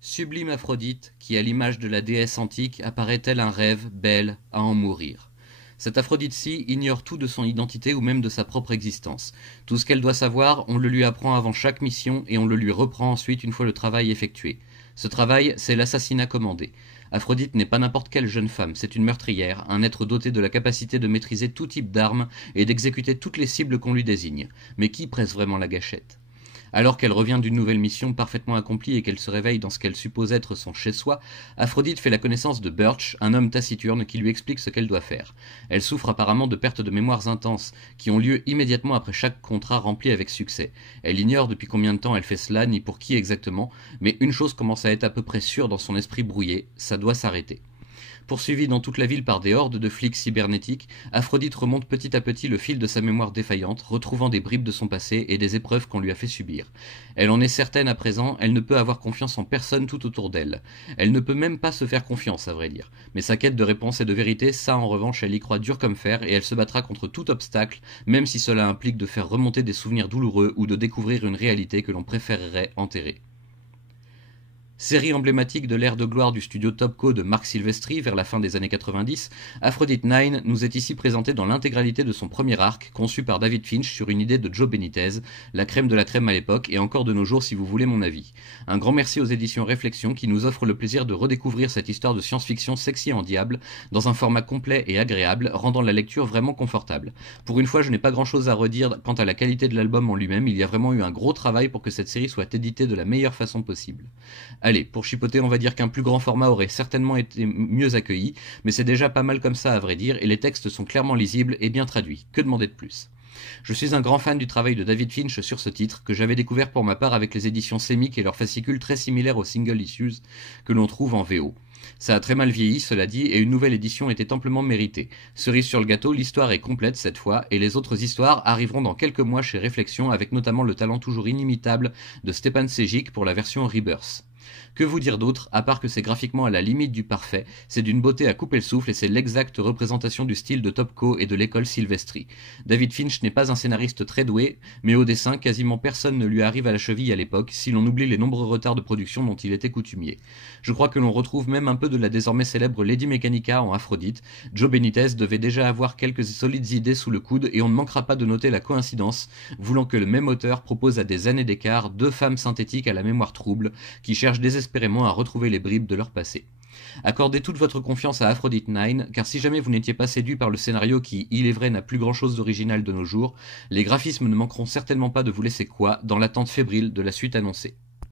Sublime Aphrodite, qui à l'image de la déesse antique apparaît tel un rêve, belle, à en mourir. Cette Aphrodite-ci ignore tout de son identité ou même de sa propre existence. Tout ce qu'elle doit savoir, on le lui apprend avant chaque mission et on le lui reprend ensuite une fois le travail effectué. Ce travail, c'est l'assassinat commandé. Aphrodite n'est pas n'importe quelle jeune femme, c'est une meurtrière, un être doté de la capacité de maîtriser tout type d'armes et d'exécuter toutes les cibles qu'on lui désigne. Mais qui presse vraiment la gâchette ? Alors qu'elle revient d'une nouvelle mission parfaitement accomplie et qu'elle se réveille dans ce qu'elle suppose être son chez-soi, Aphrodite fait la connaissance de Birch, un homme taciturne qui lui explique ce qu'elle doit faire. Elle souffre apparemment de pertes de mémoires intenses, qui ont lieu immédiatement après chaque contrat rempli avec succès. Elle ignore depuis combien de temps elle fait cela, ni pour qui exactement, mais une chose commence à être à peu près sûre dans son esprit brouillé, ça doit s'arrêter. Poursuivie dans toute la ville par des hordes de flics cybernétiques, Aphrodite remonte petit à petit le fil de sa mémoire défaillante, retrouvant des bribes de son passé et des épreuves qu'on lui a fait subir. Elle en est certaine à présent, elle ne peut avoir confiance en personne tout autour d'elle. Elle ne peut même pas se faire confiance, à vrai dire. Mais sa quête de réponse et de vérité, ça en revanche, elle y croit dur comme fer et elle se battra contre tout obstacle, même si cela implique de faire remonter des souvenirs douloureux ou de découvrir une réalité que l'on préférerait enterrer. Série emblématique de l'ère de gloire du studio Topco de Marc Silvestri vers la fin des années 90, Aphrodite 9 nous est ici présentée dans l'intégralité de son premier arc, conçu par David Finch sur une idée de Joe Benitez, la crème de la crème à l'époque et encore de nos jours si vous voulez mon avis. Un grand merci aux éditions Réflexion qui nous offrent le plaisir de redécouvrir cette histoire de science-fiction sexy en diable, dans un format complet et agréable, rendant la lecture vraiment confortable. Pour une fois, je n'ai pas grand chose à redire quant à la qualité de l'album en lui-même, il y a vraiment eu un gros travail pour que cette série soit éditée de la meilleure façon possible. Allez, pour chipoter, on va dire qu'un plus grand format aurait certainement été mieux accueilli, mais c'est déjà pas mal comme ça à vrai dire, et les textes sont clairement lisibles et bien traduits. Que demander de plus ? Je suis un grand fan du travail de David Finch sur ce titre, que j'avais découvert pour ma part avec les éditions Semic et leurs fascicules très similaires aux single issues que l'on trouve en VO. Ça a très mal vieilli, cela dit, et une nouvelle édition était amplement méritée. Cerise sur le gâteau, l'histoire est complète cette fois, et les autres histoires arriveront dans quelques mois chez Réflexion, avec notamment le talent toujours inimitable de Stepan Sejic pour la version Rebirth. Que vous dire d'autre, à part que c'est graphiquement à la limite du parfait, c'est d'une beauté à couper le souffle et c'est l'exacte représentation du style de Topco et de l'école Silvestri. David Finch n'est pas un scénariste très doué, mais au dessin, quasiment personne ne lui arrive à la cheville à l'époque, si l'on oublie les nombreux retards de production dont il était coutumier. Je crois que l'on retrouve même un peu de la désormais célèbre Lady Mechanica en Aphrodite. Joe Benitez devait déjà avoir quelques solides idées sous le coude et on ne manquera pas de noter la coïncidence, voulant que le même auteur propose à des années d'écart deux femmes synthétiques à la mémoire trouble, qui cherchent désespérément à retrouver les bribes de leur passé. Accordez toute votre confiance à Aphrodite 9, car si jamais vous n'étiez pas séduit par le scénario qui, il est vrai, n'a plus grand chose d'original de nos jours, les graphismes ne manqueront certainement pas de vous laisser quoi dans l'attente fébrile de la suite annoncée.